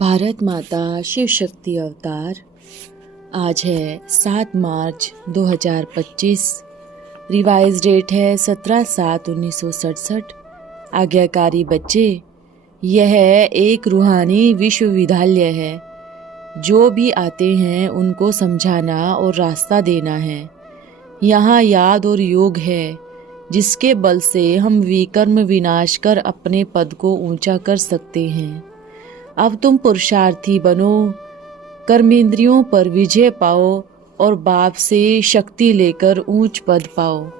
भारत माता शिव शक्ति अवतार। आज है 7 मार्च 2025। रिवाइज डेट है 17/7/1967। आज्ञाकारी बच्चे, यह एक रूहानी विश्वविद्यालय है। जो भी आते हैं उनको समझाना और रास्ता देना है। यहाँ याद और योग है जिसके बल से हम विकर्म विनाश कर अपने पद को ऊंचा कर सकते हैं। अब तुम पुरुषार्थी बनो, कर्मेंद्रियों पर विजय पाओ और बाप से शक्ति लेकर ऊंच पद पाओ।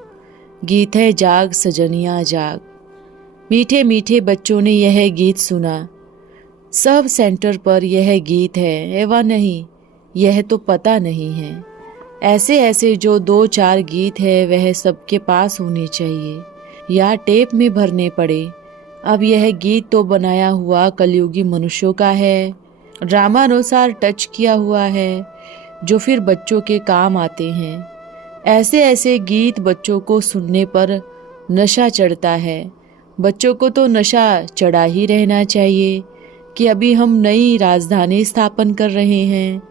गीत है जाग सजनिया जाग। मीठे मीठे बच्चों ने यह गीत सुना। सब सेंटर पर यह गीत है व नहीं, यह तो पता नहीं है। ऐसे ऐसे जो 2-4 गीत है वह सबके पास होने चाहिए या टेप में भरने पड़े। अब यह गीत तो बनाया हुआ कलयुगी मनुष्यों का है, ड्रामानुसार टच किया हुआ है, जो फिर बच्चों के काम आते हैं। ऐसे ऐसे गीत बच्चों को सुनने पर नशा चढ़ता है। बच्चों को तो नशा चढ़ा ही रहना चाहिए कि अभी हम नई राजधानी स्थापन कर रहे हैं,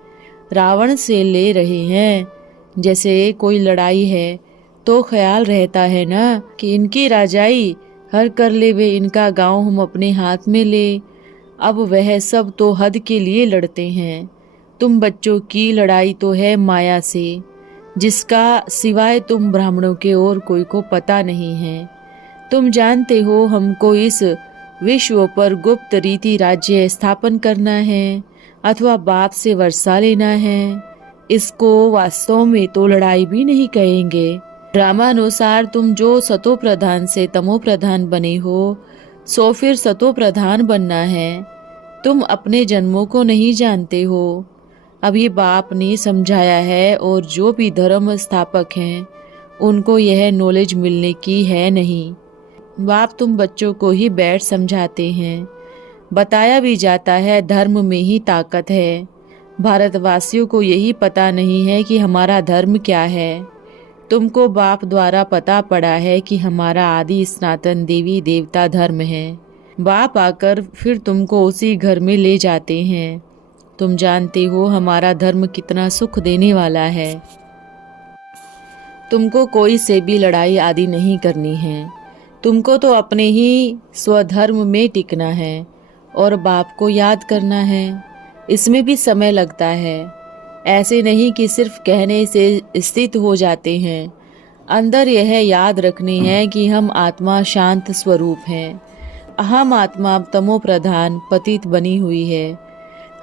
रावण से ले रहे हैं। जैसे कोई लड़ाई है तो ख्याल रहता है ना कि इनकी राजाई हर कर ले वे, इनका गांव हम अपने हाथ में ले। अब वह सब तो हद के लिए लड़ते हैं। तुम बच्चों की लड़ाई तो है माया से, जिसका सिवाय तुम ब्राह्मणों के और कोई को पता नहीं है। तुम जानते हो हमको इस विश्व पर गुप्त रीति राज्य स्थापन करना है अथवा बाप से वर्षा लेना है। इसको वास्तव में तो लड़ाई भी नहीं कहेंगे। ड्रामानुसार तुम जो सतो प्रधान से तमो प्रधान बने हो सो फिर सतो प्रधान बनना है। तुम अपने जन्मों को नहीं जानते हो। अभी बाप ने समझाया है और जो भी धर्म स्थापक हैं उनको यह नॉलेज मिलने की है नहीं। बाप तुम बच्चों को ही बैठ समझाते हैं। बताया भी जाता है धर्म में ही ताकत है। भारतवासियों को यही पता नहीं है कि हमारा धर्म क्या है। तुमको बाप द्वारा पता पड़ा है कि हमारा आदि सनातन देवी देवता धर्म है। बाप आकर फिर तुमको उसी घर में ले जाते हैं। तुम जानते हो हमारा धर्म कितना सुख देने वाला है। तुमको कोई से भी लड़ाई आदि नहीं करनी है। तुमको तो अपने ही स्वधर्म में टिकना है और बाप को याद करना है। इसमें भी समय लगता है। ऐसे नहीं कि सिर्फ कहने से स्थित हो जाते हैं। अंदर यह याद रखनी है कि हम आत्मा शांत स्वरूप हैं। हम आत्मा तमो प्रधान पतित बनी हुई है।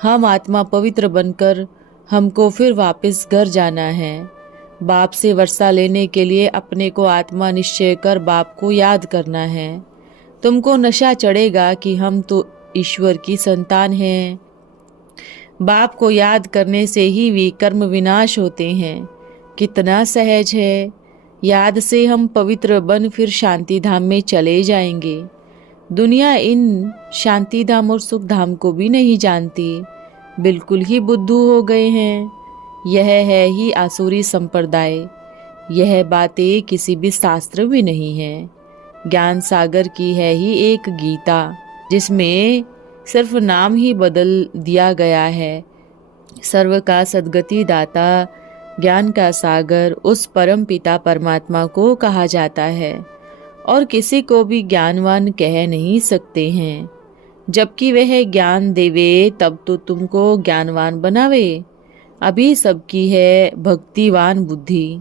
हम आत्मा पवित्र बनकर हमको फिर वापस घर जाना है। बाप से वर्षा लेने के लिए अपने को आत्मा निश्चय कर बाप को याद करना है। तुमको नशा चढ़ेगा कि हम तो ईश्वर की संतान हैं। बाप को याद करने से ही विकर्म विनाश होते हैं। कितना सहज है। याद से हम पवित्र बन फिर शांति धाम में चले जाएंगे। दुनिया इन शांति धाम और सुख धाम को भी नहीं जानती। बिल्कुल ही बुद्धू हो गए हैं। यह है ही आसुरी संप्रदाय। यह बातें किसी भी शास्त्र में नहीं है। ज्ञान सागर की है ही एक गीता, जिसमें सिर्फ नाम ही बदल दिया गया है। सर्व का सद्गति दाता, ज्ञान का सागर उस परम पिता परमात्मा को कहा जाता है और किसी को भी ज्ञानवान कह नहीं सकते हैं। जबकि वह ज्ञान देवे तब तो तुमको ज्ञानवान बनावे। अभी सबकी है भक्तिवान बुद्धि।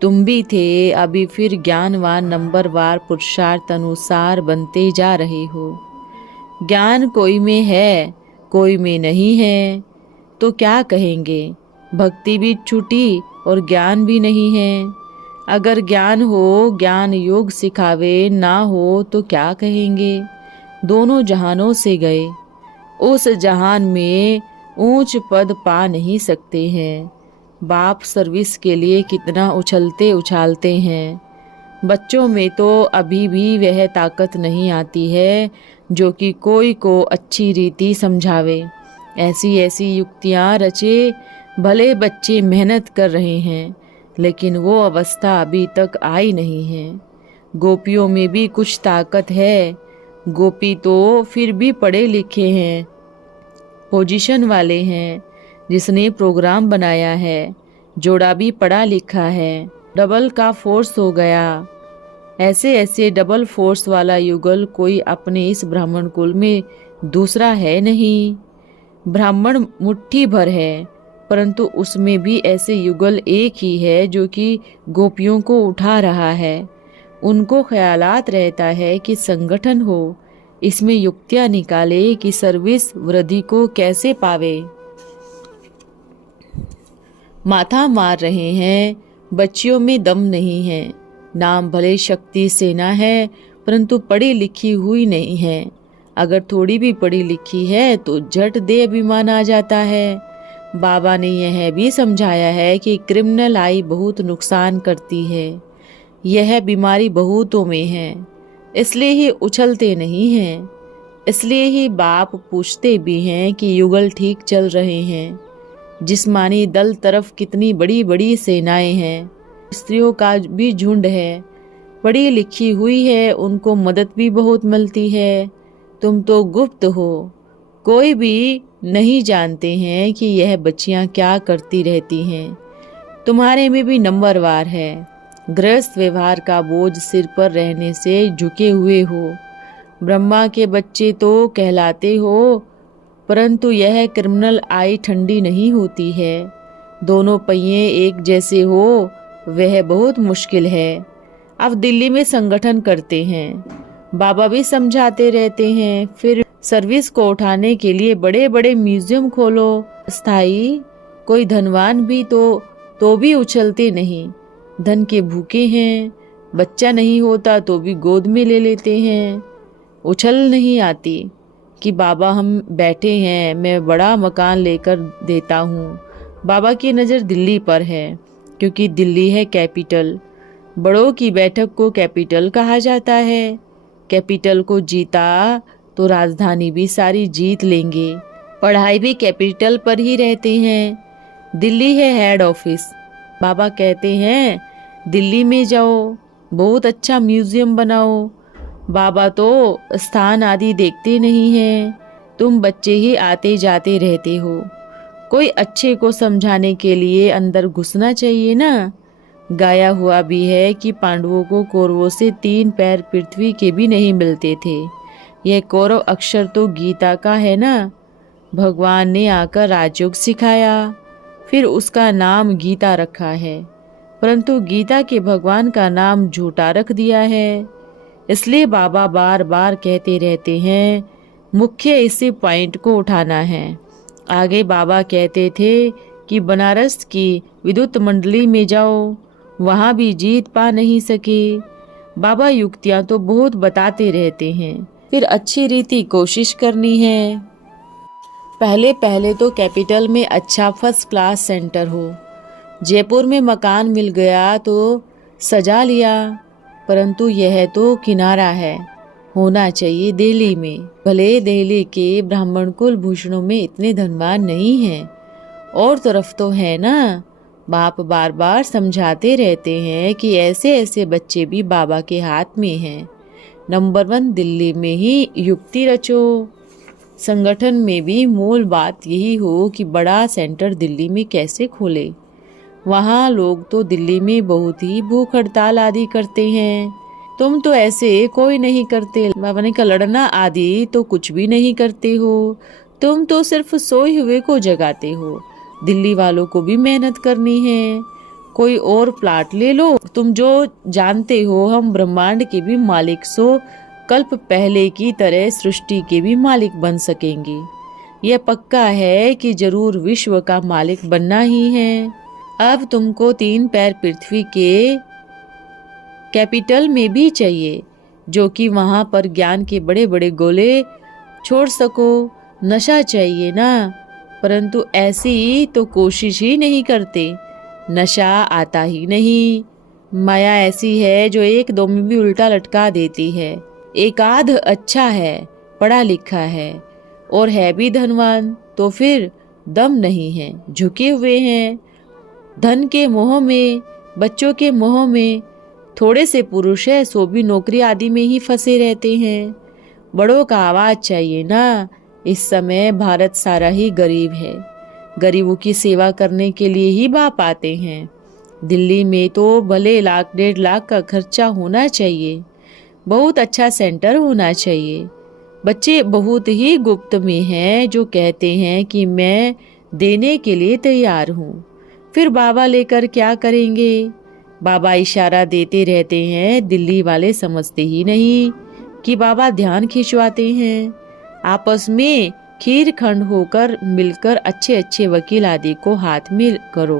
तुम भी थे, अभी फिर ज्ञानवान नंबरवार पुरुषार्थ अनुसार बनते जा रहे हो। ज्ञान कोई में है कोई में नहीं है तो क्या कहेंगे। भक्ति भी छूटी और ज्ञान भी नहीं है। अगर ज्ञान हो, ज्ञान योग सिखावे, ना हो तो क्या कहेंगे। दोनों जहानों से गए। उस जहान में ऊंच पद पा नहीं सकते हैं। बाप सर्विस के लिए कितना उछलते उछालते हैं। बच्चों में तो अभी भी वह ताकत नहीं आती है जो कि कोई को अच्छी रीति समझावे। ऐसी ऐसी युक्तियां रचे। भले बच्चे मेहनत कर रहे हैं, लेकिन वो अवस्था अभी तक आई नहीं है। गोपियों में भी कुछ ताकत है। गोपी तो फिर भी पढ़े लिखे हैं, पोजीशन वाले हैं। जिसने प्रोग्राम बनाया है, जोड़ा भी पढ़ा लिखा है, डबल का फोर्स हो गया। ऐसे ऐसे डबल फोर्स वाला युगल कोई अपने इस ब्राह्मण कुल में दूसरा है नहीं। ब्राह्मण मुट्ठी भर है, परंतु उसमें भी ऐसे युगल एक ही है जो कि गोपियों को उठा रहा है। उनको ख्यालात रहता है कि संगठन हो, इसमें युक्तियां निकाले कि सर्विस वृद्धि को कैसे पावे। माथा मार रहे हैं, बच्चियों में दम नहीं है। नाम भले शक्ति सेना है, परंतु पढ़ी लिखी हुई नहीं है। अगर थोड़ी भी पढ़ी लिखी है तो झट दे अभिमान आ जाता है। बाबा ने यह भी समझाया है कि क्रिमिनल आई बहुत नुकसान करती है। यह बीमारी बहुतों में है, इसलिए ही उछलते नहीं हैं। इसलिए ही बाप पूछते भी हैं कि युगल ठीक चल रहे हैं। जिस्मानी दल तरफ कितनी बड़ी बड़ी सेनाएं हैं, स्त्रियों का भी झुंड है, पढ़ी लिखी हुई है, उनको मदद भी बहुत मिलती है। तुम तो गुप्त हो, कोई भी नहीं जानते हैं कि यह बच्चियां क्या करती रहती हैं। तुम्हारे में भी नंबरवार है। गृहस्थ व्यवहार का बोझ सिर पर रहने से झुके हुए हो। ब्रह्मा के बच्चे तो कहलाते हो, परंतु यह क्रिमिनल आई ठंडी नहीं होती है। दोनों पहिए एक जैसे हो वह बहुत मुश्किल है। अब दिल्ली में संगठन करते हैं, बाबा भी समझाते रहते हैं। फिर सर्विस को उठाने के लिए बड़े बड़े म्यूजियम खोलो। स्थाई कोई धनवान भी तो भी उछलते नहीं, धन के भूखे हैं। बच्चा नहीं होता तो भी गोद में ले लेते हैं। उछल नहीं आती कि बाबा हम बैठे हैं, मैं बड़ा मकान लेकर देता हूँ। बाबा की नज़र दिल्ली पर है, क्योंकि दिल्ली है कैपिटल। बड़ों की बैठक को कैपिटल कहा जाता है। कैपिटल को जीता तो राजधानी भी सारी जीत लेंगे। पढ़ाई भी कैपिटल पर ही रहते हैं। दिल्ली है हेड ऑफिस। बाबा कहते हैं दिल्ली में जाओ, बहुत अच्छा म्यूजियम बनाओ। बाबा तो स्थान आदि देखते नहीं हैं, तुम बच्चे ही आते जाते रहते हो। कोई अच्छे को समझाने के लिए अंदर घुसना चाहिए ना। गाया हुआ भी है कि पांडवों को कौरवों से 3 पैर पृथ्वी के भी नहीं मिलते थे। यह कौरव अक्षर तो गीता का है ना। भगवान ने आकर राजयोग सिखाया, फिर उसका नाम गीता रखा है, परंतु गीता के भगवान का नाम झूठा रख दिया है। इसलिए बाबा बार बार कहते रहते हैं मुख्य इसी पॉइंट को उठाना है। आगे बाबा कहते थे कि बनारस की विद्युत मंडली में जाओ, वहाँ भी जीत पा नहीं सके। बाबा युक्तियाँ तो बहुत बताते रहते हैं, फिर अच्छी रीति कोशिश करनी है। पहले पहले तो कैपिटल में अच्छा फर्स्ट क्लास सेंटर हो। जयपुर में मकान मिल गया तो सजा लिया, परंतु यह तो किनारा है, होना चाहिए दिल्ली में। भले दिल्ली के ब्राह्मण कुल भूषणों में इतने धनवान नहीं हैं, और तरफ तो है ना। बाप बार बार समझाते रहते हैं कि ऐसे ऐसे बच्चे भी बाबा के हाथ में हैं। नंबर 1 दिल्ली में ही युक्ति रचो। संगठन में भी मूल बात यही हो कि बड़ा सेंटर दिल्ली में कैसे खोले। वहाँ लोग तो दिल्ली में बहुत ही भूख हड़ताल आदि करते हैं। तुम तो ऐसे कोई नहीं करते। बाबा ने कहा लड़ना आदि तो कुछ भी नहीं करते हो। तुम तो सिर्फ सोए हुए को जगाते हो। दिल्ली वालों को भी मेहनत करनी है। कोई और प्लाट ले लो। तुम जो जानते हो हम ब्रह्मांड के भी मालिक सो कल्प पहले की तरह सृष्टि के भी मालिक बन सकेंगे। यह पक्का है कि जरूर विश्व का मालिक बनना ही है। अब तुमको 3 पैर पृथ्वी के कैपिटल में भी चाहिए, जो कि वहां पर ज्ञान के बड़े बड़े गोले छोड़ सको। नशा चाहिए ना, परंतु ऐसी तो कोशिश ही नहीं करते। नशा आता ही नहीं। माया ऐसी है जो 1-2 में भी उल्टा लटका देती है। एक आध अच्छा है, पढ़ा लिखा है और है भी धनवान, तो फिर दम नहीं है, झुके हुए हैं। धन के मोह में बच्चों के मोह में थोड़े से पुरुष है, सो भी नौकरी आदि में ही फंसे रहते हैं। बड़ों का आवाज चाहिए ना। इस समय भारत सारा ही गरीब है। गरीबों की सेवा करने के लिए ही बाप आते हैं। दिल्ली में तो भले 1,00,000-1,50,000 का खर्चा होना चाहिए। बहुत अच्छा सेंटर होना चाहिए। बच्चे बहुत ही गुप्त में हैं जो कहते हैं कि मैं देने के लिए तैयार हूँ। फिर बाबा लेकर क्या करेंगे? बाबा इशारा देते रहते हैं। दिल्ली वाले समझते ही नहीं कि बाबा ध्यान खिंचवाते हैं। आपस में खीर खंड होकर मिलकर अच्छे अच्छे वकील आदि को हाथ में करो।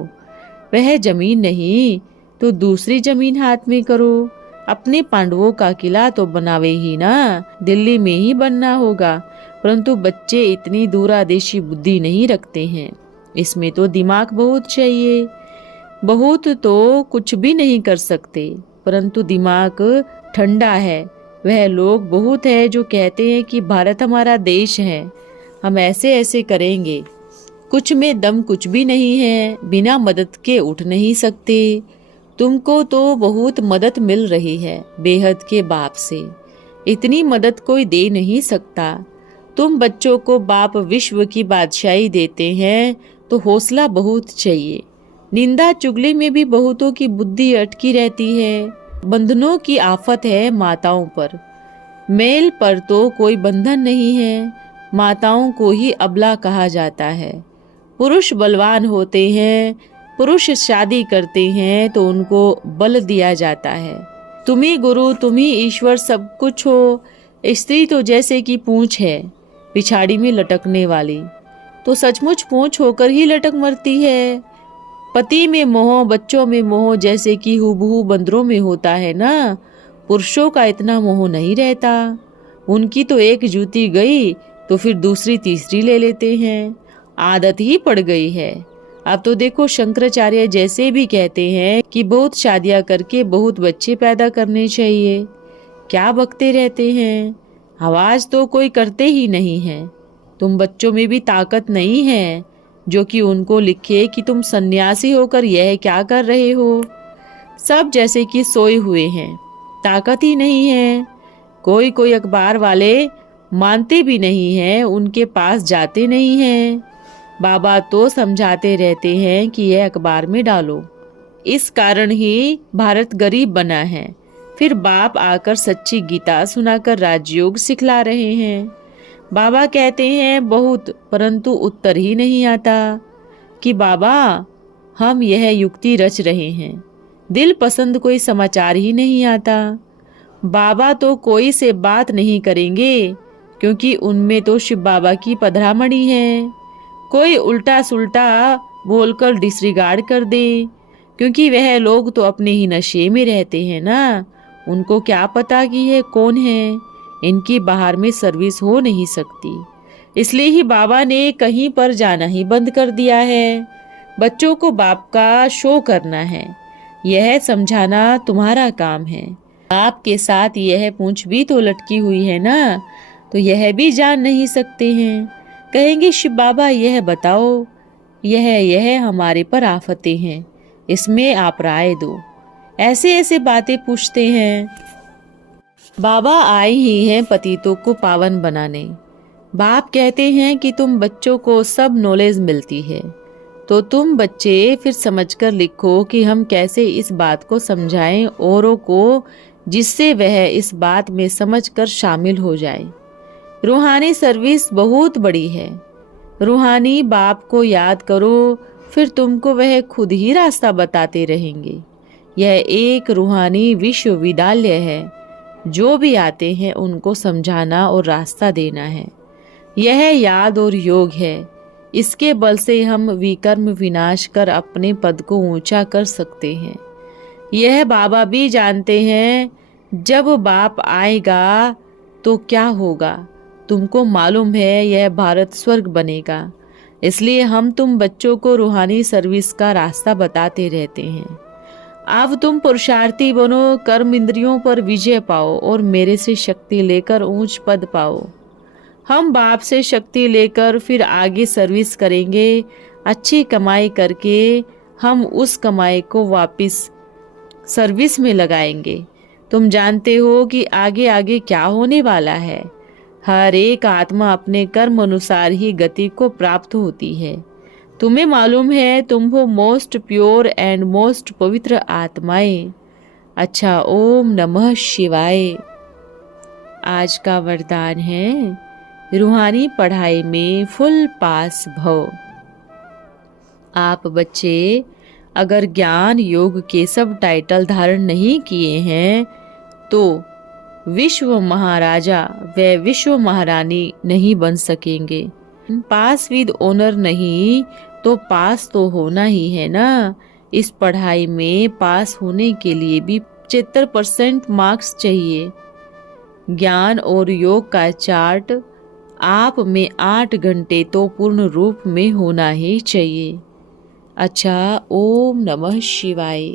वह जमीन नहीं तो दूसरी जमीन हाथ में करो। अपने पांडवों का किला तो बनावे ही ना, दिल्ली में ही बनना होगा। परंतु बच्चे इतनी दूरदेशी बुद्धि नहीं रखते हैं। इसमें तो दिमाग बहुत चाहिए। बहुत तो कुछ भी नहीं कर सकते, परंतु दिमाग ठंडा है। वह लोग बहुत है जो कहते हैं कि भारत हमारा देश है, हम ऐसे ऐसे करेंगे। कुछ में दम कुछ भी नहीं है, बिना मदद के उठ नहीं सकते। तुमको तो बहुत मदद मिल रही है बेहद के बाप से। इतनी मदद कोई दे नहीं सकता। तुम बच्चों को बाप विश्व की बादशाही देते हैं तो हौसला बहुत चाहिए। निंदा चुगली में भी बहुतों की बुद्धि अटकी रहती है। बंधनों की आफत है माताओं पर। मेल पर तो कोई बंधन नहीं है। माताओं को ही अबला कहा जाता है। पुरुष बलवान होते हैं। पुरुष शादी करते हैं तो उनको बल दिया जाता है। तुम ही गुरु, तुम ही ईश्वर सब कुछ हो। स्त्री तो जैसे कि पूंछ है पिछाड़ी में लटकने वाली, तो सचमुच पूंछ होकर ही लटक मरती है। पति में मोह, बच्चों में मोह जैसे कि हुबहू बंदरों में होता है ना। पुरुषों का इतना मोह नहीं रहता। उनकी तो एक जूती गई तो फिर दूसरी तीसरी ले लेते हैं। आदत ही पड़ गई है। अब तो देखो शंकराचार्य जैसे भी कहते हैं कि बहुत शादियां करके बहुत बच्चे पैदा करने चाहिए। क्या बकते रहते हैं, आवाज तो कोई करते ही नहीं है। तुम बच्चों में भी ताकत नहीं है जो कि उनको लिखे कि तुम सन्यासी होकर यह क्या कर रहे हो। सब जैसे कि सोए हुए हैं, ताकत ही नहीं है। कोई कोई अखबार वाले मानते भी नहीं हैं, उनके पास जाते नहीं हैं। बाबा तो समझाते रहते हैं कि यह अखबार में डालो। इस कारण ही भारत गरीब बना है। फिर बाप आकर सच्ची गीता सुनाकर राजयोग सिखला रहे हैं। बाबा कहते हैं बहुत, परंतु उत्तर ही नहीं आता कि बाबा हम यह युक्ति रच रहे हैं। दिल पसंद कोई समाचार ही नहीं आता। बाबा तो कोई से बात नहीं करेंगे क्योंकि उनमें तो शिव बाबा की पधरामणि है। कोई उल्टा सुल्टा बोलकर डिसरिगार्ड कर दे क्योंकि वह लोग तो अपने ही नशे में रहते हैं ना। उनको क्या पता कि यह कौन है। इनकी बाहर में सर्विस हो नहीं सकती। इसलिए ही बाबा ने कहीं पर जाना ही बंद कर दिया है। बच्चों को बाप का शो करना है, यह समझाना तुम्हारा काम है। आपके साथ यह पूंछ भी तो लटकी हुई है ना, तो यह भी जान नहीं सकते हैं। कहेंगे शिव बाबा यह बताओ, यह हमारे पर आफतें हैं, इसमें आप राय दो। ऐसे ऐसे बातें पूछते हैं। बाबा आए ही हैं पतितों को पावन बनाने। बाप कहते हैं कि तुम बच्चों को सब नॉलेज मिलती है, तो तुम बच्चे फिर समझकर लिखो कि हम कैसे इस बात को समझाएं औरों को, जिससे वह इस बात में समझकर शामिल हो जाए। रूहानी सर्विस बहुत बड़ी है। रूहानी बाप को याद करो, फिर तुमको वह खुद ही रास्ता बताते रहेंगे। यह एक रूहानी विश्वविद्यालय है। जो भी आते हैं उनको समझाना और रास्ता देना है। यह याद और योग है। इसके बल से हम विकर्म विनाश कर अपने पद को ऊंचा कर सकते हैं। यह बाबा भी जानते हैं। जब बाप आएगा तो क्या होगा तुमको मालूम है। यह भारत स्वर्ग बनेगा। इसलिए हम तुम बच्चों को रूहानी सर्विस का रास्ता बताते रहते हैं। अब तुम पुरुषार्थी बनो, कर्म इंद्रियों पर विजय पाओ और मेरे से शक्ति लेकर ऊंच पद पाओ। हम बाप से शक्ति लेकर फिर आगे सर्विस करेंगे। अच्छी कमाई करके हम उस कमाई को वापस सर्विस में लगाएंगे। तुम जानते हो कि आगे आगे क्या होने वाला है। हर एक आत्मा अपने कर्म अनुसार ही गति को प्राप्त होती है। तुम्हें मालूम है तुम हो मोस्ट प्योर एंड मोस्ट पवित्र आत्माएं। अच्छा, ओम नमः शिवाय। आज का वरदान है, रूहानी पढ़ाई में फुल पास भव। आप बच्चे अगर ज्ञान योग के सब टाइटल धारण नहीं किए हैं तो विश्व महाराजा व विश्व महारानी नहीं बन सकेंगे। पास विद ऑनर नहीं तो पास तो होना ही है ना। इस पढ़ाई में पास होने के लिए भी 75% मार्क्स चाहिए। ज्ञान और योग का चार्ट आप में 8 घंटे तो पूर्ण रूप में होना ही चाहिए। अच्छा, ओम नमः शिवाय।